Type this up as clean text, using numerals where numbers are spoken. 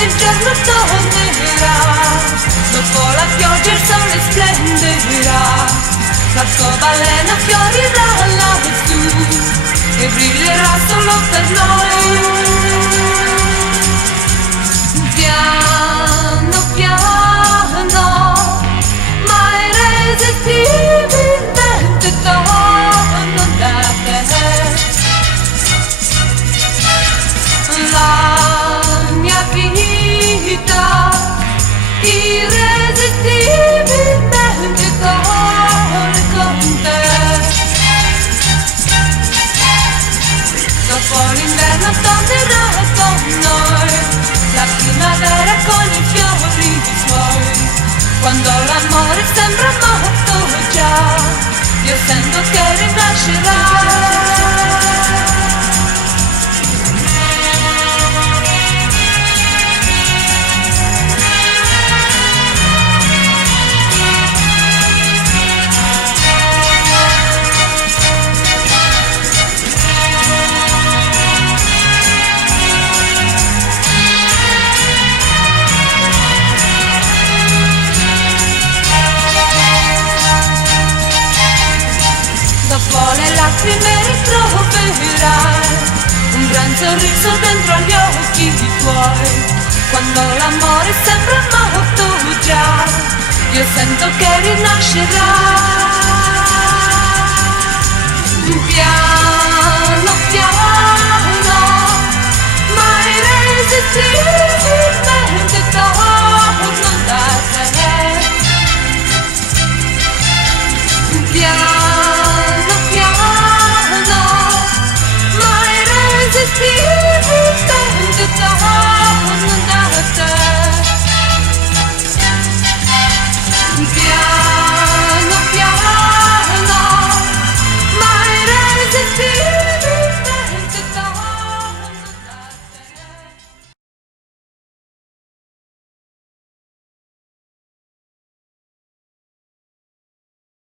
il giorno tornerà, dopo la pioggia il sole splenderà, l'arcobaleno fiorirà lassù e brillerà solo per noi. Piano piano, ma irresistibilmente torno da te. La mia vita irresistibilmente corre con te. Dopo l'inverno tornerà con noi la primavera con i fiori suoi. Quando l'amore sembra morto già, io sento che rinascerà. Dopo le lacrime ritroverai un gran sorriso dentro agli occhi tuoi. Quando l'amore sembra morto già, io sento che rinascerà. Piano piano, ma irresistibilmente torno da te. Piano piano, ma irresistibilmente torno da te.